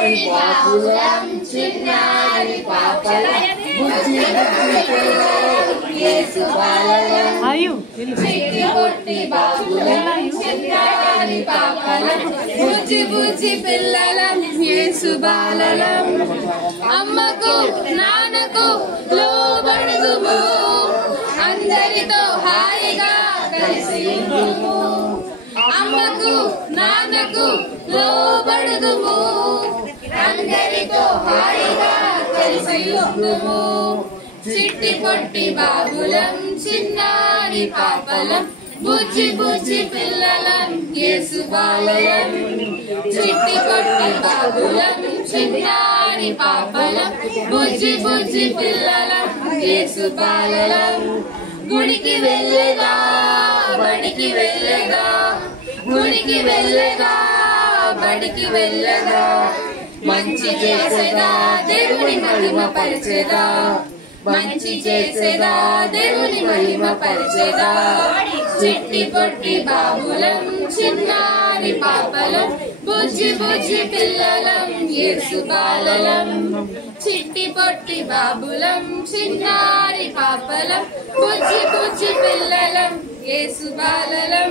పొట్టి బాబులం చిన్నారి పాపలం బుజ్జి బుజ్జి పిల్లలం యేసు బాలలం చిట్టి పొట్టి బాబులం చిన్నారి పాపలం బుజ్జి బుజ్జి పిల్లలం యేసు బాలలం అమ్మకు నాన్నకు లోబడుదుము అందరితో హాయిగా కలిసి ఉందుము అమ్మకు నాన్నకు లోబడుదుము అందరితో హాయిగా కలిసి ఉందుము చిట్టి పొట్టి బాబులం చిన్నారి పాపలం బుజ్జి బుజ్జి పిల్లలం యేసు బాలలం చిట్టి పొట్టి బాబులం చిన్నారి పాపలం బుజ్జి బుజ్జి పిల్లలం యేసు బాలలం గుడికి వెళ్ళగా బడికి వెళ్ళగా గుడికి వెళ్ళగా బడికి వెళ్ళగా మంచి చేసేదా దేవుని మహిమ పరిచేదా మంచి చేసేదా దేవుని మహిమ పరిచేదా చిట్టి పొట్టి బాబులం చిన్నారి పాపలం బుజ్జి బుజ్జి పిల్లలం యేసు బాలలం చిట్టి పొట్టి బాబులం చిన్నారి పాపలం బుజ్జి బుజ్జి పిల్లలం యేసు బాలలం.